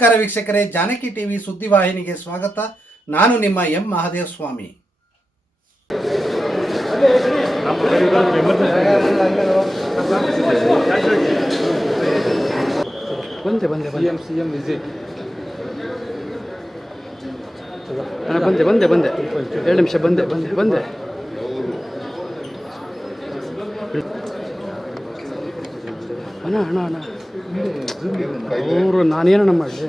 ನಮಸ್ಕಾರ ವೀಕ್ಷಕರೇ ಜಾನಕಿ ಟಿವಿ ಸುದ್ದಿವಾಹಿನಿಗೆ ಸ್ವಾಗತ. ನಾನು ನಿಮ್ಮ ಎಂ ಮಹಾದೇವ ಸ್ವಾಮಿ ಬಂದೆ ಬಂದೆ. C M C M visit ಅಣ್ಣ ಬಂದೆ ಬಂದೆ ಬಂದೆ. ಎರಡು ನಿಮಿಷ ಬಂದೆ ಬಂದೆ ಬಂದೆ. ಅಣ್ಣ ಅಣ್ಣ ಅಣ್ಣ. ಅವರು ನಾನೇನಣ್ಣ ಮಾಡಲಿ?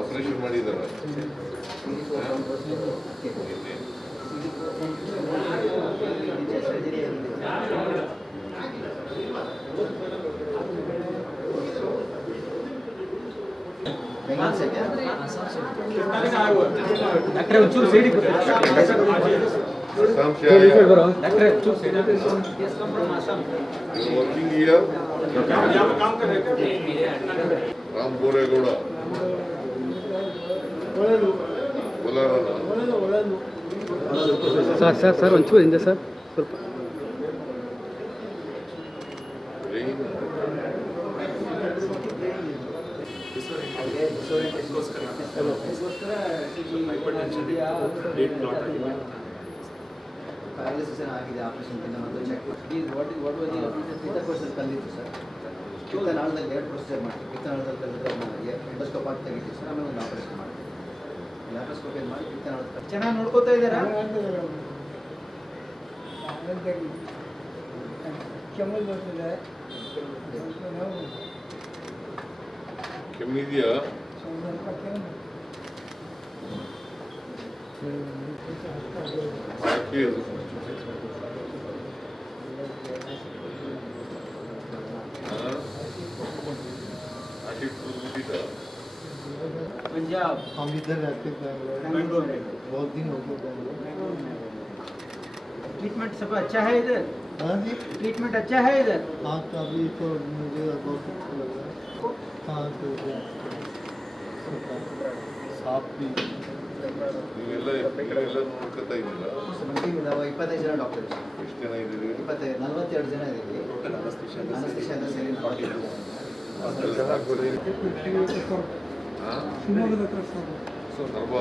ಆಪರೇಷನ್ ಮಾಡಿದಾರ. Working Ram Goregowda sir sir sir ಒಂಚೂರು ಹಿಂದೆ ಸರ್. ಸ್ವಲ್ಪ. ಪ್ಯಾರಾಲಿಸಿಸ್ ಆಗಿದೆ ಆಪರೇಷನ್ ಮತ್ತು ಚೆಕ್ ಮಾಡಿ ವಾಟ್ ಇಸ್ ವಾಟ್ ವಾಸ್ ಪಿತ್ತ ಕೋರ್ಸಸ್ ಕಲಿತು ಸರ್ ಪಿತ್ತನಾಳದಲ್ಲಿ ಎರಡು ಪ್ರೊಸೀಜರ್ ಮಾಡ್ತೀವಿ ಪಿತ್ತನಾಳದಲ್ಲಿ ಕಲಿದ್ರೆ ಎಂಡೋಸ್ಕೋಪ್ ಆಗಿ ತೆಗಿತೀವಿ ಸರ್ ಆಮೇಲೆ ಒಂದು ಆಪರೇಷನ್ ಮಾಡ್ತೀವಿ ಲ್ಯಾಪ್ರೋಸ್ಕೋಪ್ ಏನು ಮಾಡಿ ಪಿತ್ತನಾಳದ ಚೆನ್ನಾಗಿ ನೋಡ್ಕೋತಾ ಇದ್ದಾರಾ ಕೆಮ್ಮಿದೆಯಾ ಹಾಕಿ ಅದು पंजाब। हम इधर रहते बैंगलोर में। बहुत दिन हो गए बैंगलोर में। ट्रीटमेंट सब अच्छा है इधर? हाँ जी। ट्रीटमेंट अच्छा है इधर? हाँ तो अभी तो मुझे बहुत अच्छा लग रहा है। हाँ तो ಸಾಪ್ತಿ ನೀವೆಲ್ಲ ಎಲ್ಲ ನೋಡ್ಕೊತಾ ಇದ್ದೀರಾ? ನಾವು ಇಪ್ಪತ್ತೈದು ಜನ ಡಾಕ್ಟರ್ ಎಷ್ಟು ಜನ ಇದ್ದೀರಿ? ಇಪ್ಪತ್ತೈದು ನಲ್ವತ್ತೆರಡು ಜನ ಇದ್ದೀವಿ. ಅನಸ್ತಿಷಿಯಿಂದ ಸೇರಿ. ಸರ್ವ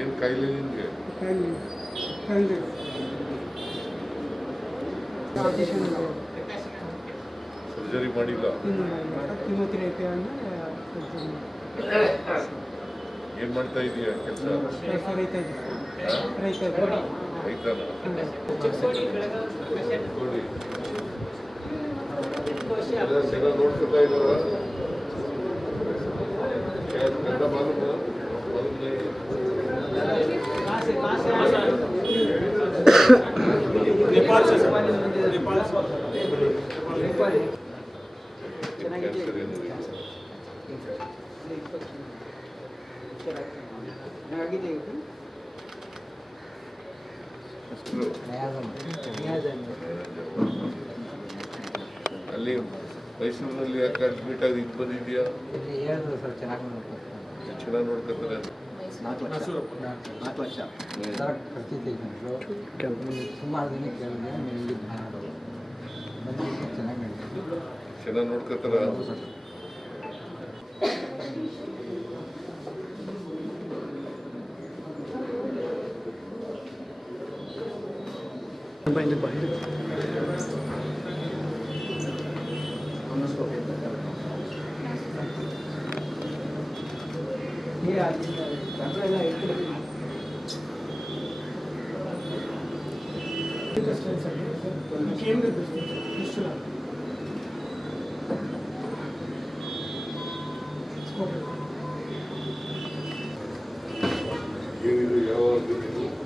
ಏನು ಕಾಯಿಲೆ ನಿಮಗೆ? ಸರ್ಜರಿ ಮಾಡಿಲ್ಲ? ಕಿಮೋಥೆರಪಿ ಅಂದರೆ ಏನ್ ಮಾಡ್ತಾ ಇದೀಯ ಕೆಲಸ? ರೈತನ ನೋಡ್ಕೊತಾ ಇದಾರ? ಅಲ್ಲಿ ಮೈಸೂರಿನಲ್ಲಿ ಯಾಕೆ ಅಡ್ಮಿಟ್ ಆಗಿ ಇದು ಬಂದಿದ್ಯಾ ಚೆನ್ನಾಗಿ ನೋಡ್ಕೊತಾರೆ. ನಾಲ್ಕು ವರ್ಷ ಸುಮಾರು ಚೆನ್ನಾಗಿ ಚೆನ್ನಾಗಿ ನೋಡ್ಕೊತಾರ ಬಾ ಹಿಂದೆ ಬಾ ಹಿಂದೆ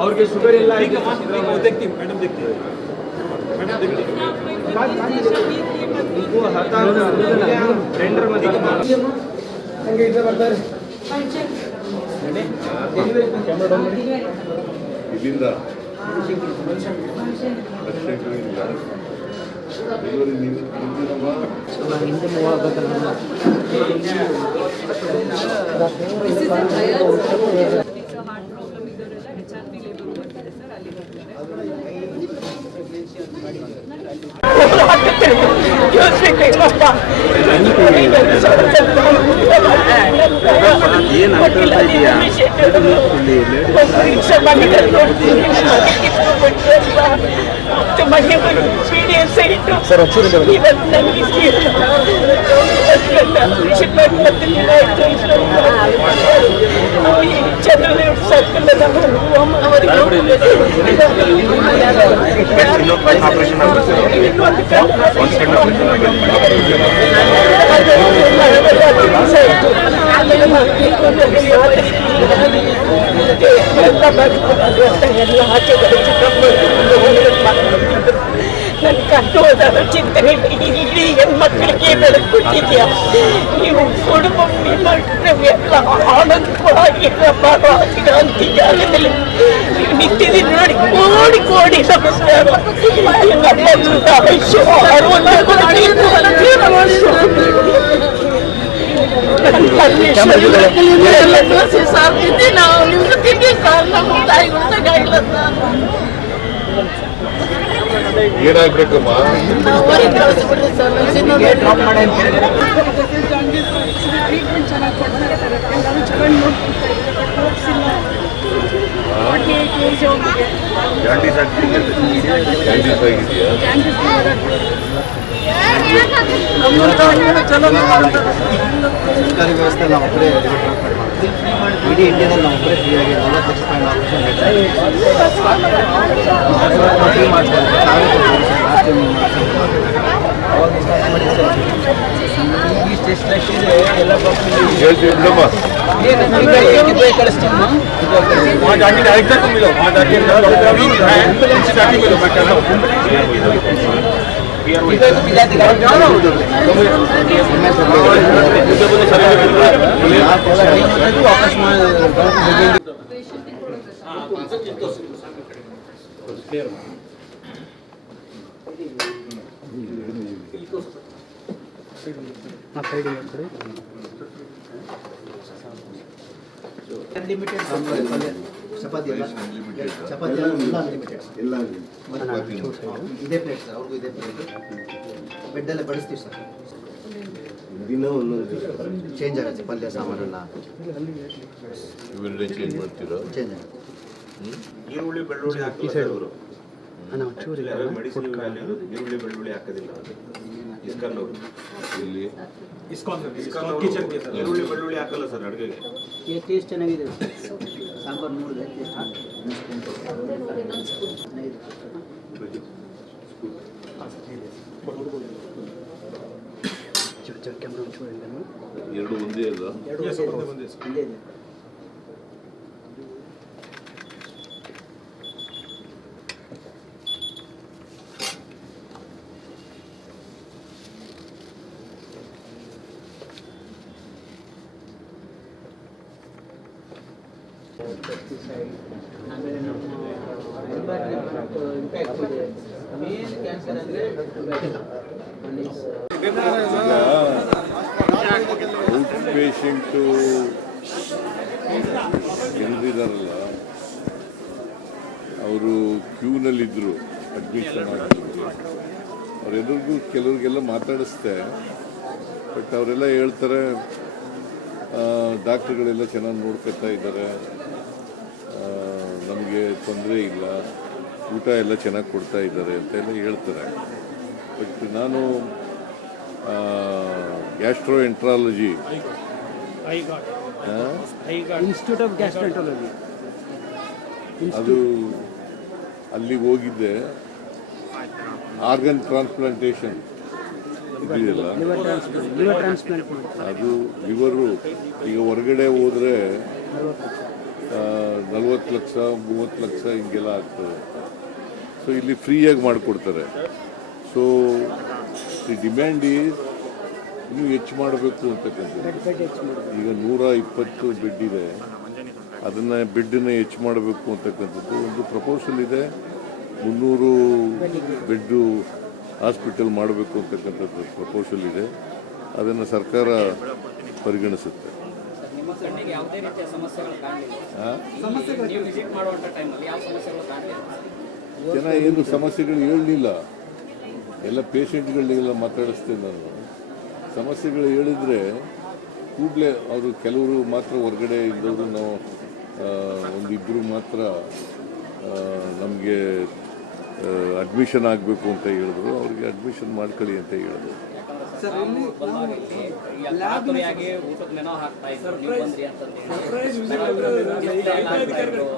ಅವ್ರಿಗೆ ಶುಗರ್ ಎಲ್ಲ ಸಿದ್ದರಾಮಯ್ಯ ಮೇಡಮ್ ಮೇಡಮ್ ಟೆಂಡರ್ ಬರ್ತಾರೆ. ಇಲ್ಲಿಂದ. ಲಕ್ಷಕ್ಕೆ ಇಲ್ಲ ಇದೆಯಾ ನಿಂದು ನಿಂದಿರಮ್ಮ ಹಿಂದೆ ಮೂವ್ ಆಗ್ಬೇಕಲ್ಲ heart problem ಇದ್ದವರೆಲ್ಲ H R P labour ಬರ್ತಾರೆ ಸರ್ ಸರ್ ನನ್ನ ಕಟ್ಟೋದಾದ ಚಿಂತನೆ ಇಡೀ ಹೆಣ್ಮಕ್ಳಿಗೆ ಬೆಳಕೊಟ್ಟಿದ್ಯಾ ನೀವು ಕುಟುಂಬ ನಾವೆಲ್ಲ ಆನಂದವಾಗಿ ನಮ್ಮ ಕ್ರಾಂತಿ ಜಾಗದಲ್ಲಿ ನೀವು ನಿಂತಿದ್ದೀರಿ ನೋಡಿ ಕೋಡಿ ಕೋಡಿ ನಮಸ್ಕಾರ. ನಮ್ಮ ಆಯುಷ್ಯ ಅರವತ್ತು ಸಾಕ್ತಿದ್ದೆ ನಾವು ನಿಮ್ಗೆ ತಿಂಡಿ ಸಾರ್ ನಮ್ಮ ತಾಯಿ ಇಲ್ಲ ಸರ್ ಏನಾಗ್ಬೇಕಮ್ಮ? ಜಾಂಡೀಸ್ ಆಗಿದೆಯಾ? ಸರ್ಕಾರಿ ವ್ಯವಸ್ಥೆ ನಾವು ಮಾಡ್ತೀವಿ. ಇಡೀ ಇಂಡಿಯಾದಲ್ಲಿ ನಾವು ಒಬ್ಬರೇ ಫ್ರೀಯಾಗಿ ನಲವತ್ತು ಲಕ್ಷ ರೂಪಾಯಿ ಆಪರೇಷನ್ ಫ್ರೀ ಮಾಡ್ತಾರೆ ಸಾವಿರ ಇಷ್ಟು ಎಷ್ಟು ಲಕ್ಷ ಇದೆ ಎಲ್ಲ ಹೇಳ್ತೀವಿ అన్లిమిటెడ్ ಚಪಾತಿ ಎಲ್ಲ ಚಪಾತಿ ಎಲ್ಲ ಅನ್ಲಿಮಿಟೆಡ್ ಎಲ್ಲ ಇದೇ ಪ್ಲೇಟ್ ಸರ್ ಅವ್ರಿಗೂ ಇದೇ ಪ್ಲೇಟ್ ಬೆಡ್ಡಲ್ಲೇ ಬಡಿಸ್ತೀವಿ ಸರ್. ದಿನ ಒಂದೊಂದು ಚೇಂಜ್ ಆಗುತ್ತೆ ಪಲ್ಯ ಸಾಮಾನೆಲ್ಲ ಇವೆಲ್ಲ ಚೇಂಜ್ ಮಾಡ್ತೀರಾ? ಚೇಂಜ್ ಆಗುತ್ತೆ. ಈರುಳ್ಳಿ ಬೆಳ್ಳುಳ್ಳಿ ಹಾಕಿ ಸೈಡ್ ಅವರು ಮೆಡಿಸಿನ್ ಈರುಳ್ಳಿ ಬೆಳ್ಳುಳ್ಳಿ ಹಾಕೋದಿಲ್ಲ ಇಸ್ಕಾನ್ ಅವರು ಇಲ್ಲಿ ಇಸ್ಕಾನ್ ಇಸ್ಕಾನ್ ಅವರು ಈರುಳ್ಳಿ ಬೆಳ್ಳುಳ್ಳಿ ಹಾಕಲ್ಲ ಸರ್ ಅಡುಗೆಗೆ ಟೇಸ್ಟ್ ಚೆನ್ನಾಗಿದೆ ಸಾಂಬಾರು ನೋಡಿದೆ ಎರಡು ಒಂದೇ ಇಲ್ಲ ಎರಡು ಒಂದೇ ಅಲ್ಲ ಇದೆ ಆಮೇಲೆ ನಮ್ಮ ಇಂಪ್ಯಾಕ್ಟ್ ಪೇಷಂಟು ಅವರು ಕ್ಯೂನಲ್ಲಿದ್ದರು ಅಡ್ಮಿಷನ್ ಮಾಡಿದ್ರು ಅವರೆಲ್ಲರಿಗೂ ಕೆಲವ್ರಿಗೆಲ್ಲ ಮಾತಾಡಿಸ್ದೆ ಬಟ್ ಅವರೆಲ್ಲ ಹೇಳ್ತಾರೆ ಡಾಕ್ಟ್ರುಗಳೆಲ್ಲ ಚೆನ್ನಾಗಿ ನೋಡ್ಕೊತಾ ಇದ್ದಾರೆ. ನಮಗೆ ತೊಂದರೆ ಇಲ್ಲ. ಊಟ ಎಲ್ಲ ಚೆನ್ನಾಗಿ ಕೊಡ್ತಾ ಇದ್ದಾರೆ ಅಂತ ಎಲ್ಲ ಹೇಳ್ತಾರೆ. ಬಟ್ ನಾನು ಗ್ಯಾಸ್ಟ್ರೋ ಎಂಟ್ರಾಲಜಿ ಇನ್ಸ್ಟಿಟ್ಯೂಟ್ ಆಫ್ ಅದು ಅಲ್ಲಿಗೆ ಹೋಗಿದ್ದೆ. ಆರ್ಗನ್ ಟ್ರಾನ್ಸ್ಪ್ಲಾಂಟೇಷನ್ ಇದೆಯಲ್ಲ ಅದು ಇವರು ಈಗ ಹೊರಗಡೆ ಹೋದರೆ ನಲ್ವತ್ತು ಲಕ್ಷ ಮೂವತ್ತು ಲಕ್ಷ ಹಿಂಗೆಲ್ಲ ಆಗ್ತದೆ. ಸೊ ಇಲ್ಲಿ ಫ್ರೀಯಾಗಿ ಮಾಡಿಕೊಡ್ತಾರೆ. ಸೊ ದಿ ಡಿಮ್ಯಾಂಡ್ ಈಸ್ ಇನ್ನೂ ಹೆಚ್ಚು ಮಾಡಬೇಕು ಅಂತಕ್ಕಂಥದ್ದು ಈಗ ನೂರ ಇಪ್ಪತ್ತು ಬೆಡ್ ಇದೆ. ಅದನ್ನು ಬೆಡ್ಡನ್ನ ಹೆಚ್ಚು ಮಾಡಬೇಕು ಅಂತಕ್ಕಂಥದ್ದು ಒಂದು ಪ್ರಪೋಸಲ್ ಇದೆ. ಮುನ್ನೂರು ಬೆಡ್ಡು ಹಾಸ್ಪಿಟಲ್ ಮಾಡಬೇಕು ಅಂತಕ್ಕಂಥದ್ದು ಪ್ರಪೋಸಲ್ ಇದೆ. ಅದನ್ನು ಸರ್ಕಾರ ಪರಿಗಣಿಸುತ್ತೆ. ಜನ ಏನು ಸಮಸ್ಯೆಗಳು ಹೇಳಲಿಲ್ಲ. ಎಲ್ಲ ಪೇಷಂಟ್ಗಳಿಗೆಲ್ಲ ಮಾತಾಡಿಸ್ತೇನೆ ನಾನು. ಸಮಸ್ಯೆಗಳು ಹೇಳಿದರೆ ಕೂಡಲೇ ಅವರು ಕೆಲವರು ಮಾತ್ರ ಹೊರಗಡೆ ಇದ್ದವರು ನಾವು ಒಂದಿಬ್ಬರು ಮಾತ್ರ ನಮಗೆ ಅಡ್ಮಿಷನ್ ಆಗಬೇಕು ಅಂತ ಹೇಳಿದ್ರು. ಅವರಿಗೆ ಅಡ್ಮಿಷನ್ ಮಾಡ್ಕೊಳ್ಳಿ ಅಂತ ಹೇಳಿದ್ರು.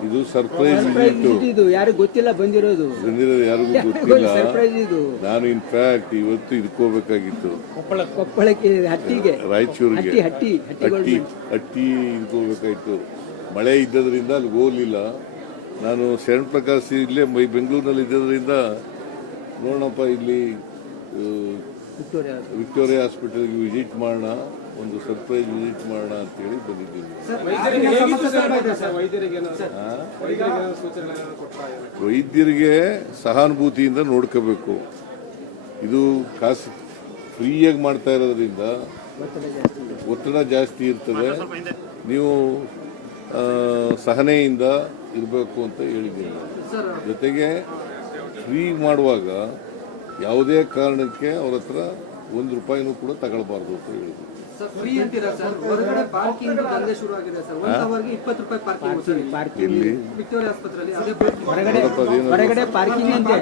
ಇದು ಸರ್ಪ್ರೈಸ್ ಇದು ಯಾರಿಗೂ ಗೊತ್ತಿಲ್ಲ ಬಂದಿರೋದು. ಬಂದಿರೋದು ಯಾರಿಗೂ ಗೊತ್ತಿಲ್ಲ. ಸರ್ಪ್ರೈಸ್ ಇದು. ನಾನು ಇನ್ಫ್ಯಾಕ್ಟ್ ಇವತ್ತು ಇದಕ್ಕೋಬೇಕಾಗಿತ್ತು ಕೊಪ್ಪಳಕ್ಕೆ ಹಟ್ಟಿಗೆ. ರಾಯಚೂರಿಗೆ. ಹಟ್ಟಿ ಹಟ್ಟಿ ಹಟ್ಟಿ ಇದಕ್ಕೋಬೇಕಾಯ್ತು ಮಳೆ ಇದ್ದದ್ರಿಂದ ಅಲ್ಲಿ ಹೋಗ್ಲಿಲ್ಲ. ನಾನು ಶರಣ್ ಪ್ರಕಾಶ್ ಇಲ್ಲೇ ಮೈ ಬೆಂಗಳೂರಿನಲ್ಲಿ ಇದ್ದರಿಂದ ನೋಡೋಣಪ್ಪ ಇಲ್ಲಿ ವಿಕ್ಟೋರಿಯಾ ವಿಕ್ಟೋರಿಯಾ ಹಾಸ್ಪಿಟಲ್ಗೆ ವಿಸಿಟ್ ಮಾಡೋಣ ಒಂದು ಸರ್ಪ್ರೈಸ್ ವಿಸಿಟ್ ಮಾಡೋಣ ಅಂತೇಳಿ ಬಂದಿದ್ದೀವಿ? ವೈದ್ಯರಿಗೆ ಸಹಾನುಭೂತಿಯಿಂದ ನೋಡ್ಕೋಬೇಕು. ಇದು ಕಾಸು ಫ್ರೀಯಾಗಿ ಮಾಡ್ತಾ ಇರೋದ್ರಿಂದ ಒತ್ತಡ ಜಾಸ್ತಿ ಇರ್ತದೆ. ನೀವು ಸಹನೆಯಿಂದ ಇರಬೇಕು ಅಂತ ಹೇಳಿದ್ದೀನಿ. ಜೊತೆಗೆ ಫ್ರೀ ಮಾಡುವಾಗ ಯಾವುದೇ ಕಾರಣಕ್ಕೆ ಅವರ ಹತ್ರ ಒಂದು ರೂಪಾಯಿನೂ ಕೂಡ ತಗೊಳ್ಬಾರ್ದು ಅಂತ ಹೇಳಿದ್ದೀನಿ. ಇಲ್ಲಿ. ವಿಕ್ಟೋರಿಯಾ ಆಸ್ಪತ್ರೆಯಲ್ಲಿ ಅದೇ ಹೊರಗಡೆ ಪಾರ್ಕಿಂಗ್ ಅಂತೆ.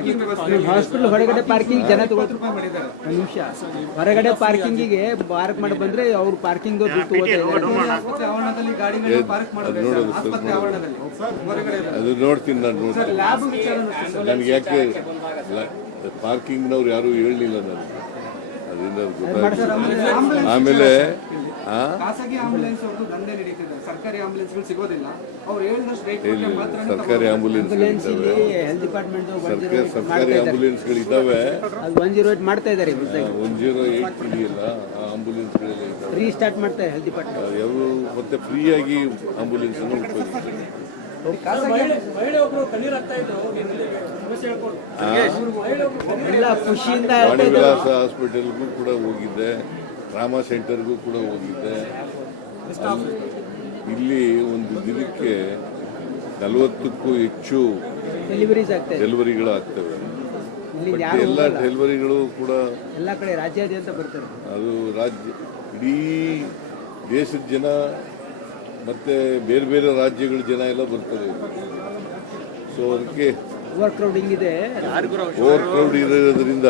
ಹಾಸ್ಪಿಟಲ್ ಹೊರಗಡೆ ಪಾರ್ಕಿಂಗ್ ಜನ ನಿಮಿಷ. ಹೊರಗಡೆ ಪಾರ್ಕಿಂಗಿಗೆ ಪಾರ್ಕ್ ಮಾಡಿ ಬಂದ್ರೆ ಅವ್ರು ಪಾರ್ಕಿಂಗ್ ಅದು ಮಾಡಬೇಕು ಆಸ್ಪತ್ರೆ ಆವರಣದಲ್ಲಿ. ಅದು ನೋಡ್ತೀನಿ ನಾನು ನೋಡ್ತೀನಿ. ಲ್ಯಾಬ್ ವಿಚಾರ ನನಗೆ ಯಾಕೆ ಪಾರ್ಕಿಂಗ್ನವ್ರು ಯಾರು ಹೇಳಲಿಲ್ಲ ನನಗೆ. ಅದರಿಂದ ಆಮೇಲೆ ಆ? ಖಾಸಗಿ ಆಂಬುಲೆನ್ಸ್ ಅವ್ರದ್ದು ದಂಧೆ ನಡೀತಿದೆ. ಸರ್ಕಾರಿ ಆಂಬುಲೆನ್ಸ್ಗಳು ಸಿಗೋದಿಲ್ಲ. ಅವ್ರು ಹೇಳಿದಷ್ಟು ರೇಟ್ ಇಲ್ಲಿ ಸರ್ಕಾರಿ ಆಂಬುಲೆನ್ಸ್ ಡಿಪಾರ್ಟ್ಮೆಂಟ್ ಸರ್ಕಾರಿ ಸರ್ಕಾರಿ ಒನ್ ಜೀರೋ ಏಟ್ ಮಾಡ್ತಾ ಇದ್ದಾರೆ ಒನ್ ಜೀರೋ ಏಟ್ ಇದೆಯಲ್ಲ ಆ ಆಂಬುಲೆನ್ಸ್ಗಳೆಲ್ಲ ಇದ್ದಾವೆ. ರೀಸ್ಟಾರ್ಟ್ ಮಾಡ್ತಾರೆ ಹೆಲ್ತ್ ಡಿಪಾರ್ಟ್ಮೆಂಟ್ ಅವರು ಮತ್ತೆ ಫ್ರೀಯಾಗಿ ಆಂಬುಲೆನ್ಸ್ ಅನ್ನು ಉಪಯೋಗಿಸ್ತಾರೆ. ವಾಣಿ ವಿಲಾಸ ಹಾಸ್ಪಿಟಲ್ಗೂ ಕೂಡ ಹೋಗಿದ್ದೆ. ರಾಮ ಸೆಂಟರ್ಗೂ ಕೂಡ ಹೋಗಿದ್ದೆ. ಇಲ್ಲಿ ಒಂದು ದಿನಕ್ಕೆ ನಲವತ್ತಕ್ಕೂ ಹೆಚ್ಚು ಡೆಲಿವರಿಗಳು ಆಗ್ತವೆ ಇದೆ ಡೆಲಿವರಿಗಳಾಗ್ತವೆ. ಎಲ್ಲ ಡೆಲಿವರಿಗಳು ಕೂಡ ಎಲ್ಲ ಕಡೆ ರಾಜ್ಯಾದ್ಯಂತ ಬರ್ತಾರೆ. ಅದು ರಾಜ್ಯ ಇಡೀ ದೇಶದ ಜನ ಮತ್ತೆ ಬೇರೆ ಬೇರೆ ರಾಜ್ಯಗಳ ಜನ ಎಲ್ಲ ಬರ್ತಾರೆ. ಸೊ ಅದಕ್ಕೆ ಓವರ್ ಕ್ರೌಡಿಂಗ್ ಇದೆ. ಓವರ್ ಕ್ರೌಡ್ ಇರೋದ್ರಿಂದ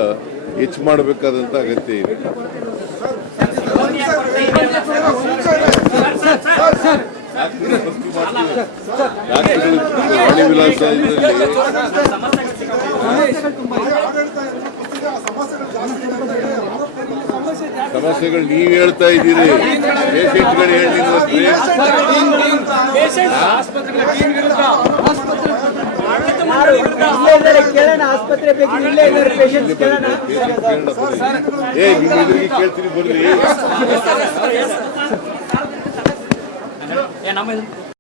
ಹೆಚ್ಚು ಮಾಡಬೇಕಾದಂತ ಅಗತ್ಯ ಇದೆ. ವಾಣಿ ವಿಲಾಸ ಇದರಲ್ಲಿ ಸಮಸ್ಯೆಗಳು ನೀವು ಹೇಳ್ತಾ ಇದ್ದೀರಿ. ಪೇಷಂಟ್ಗಳು ಕೇಳೋಣ ಆಸ್ಪತ್ರೆ ಕೇಳ್ತೀನಿ ಬರ್ರಿ. ನಮ್ಮ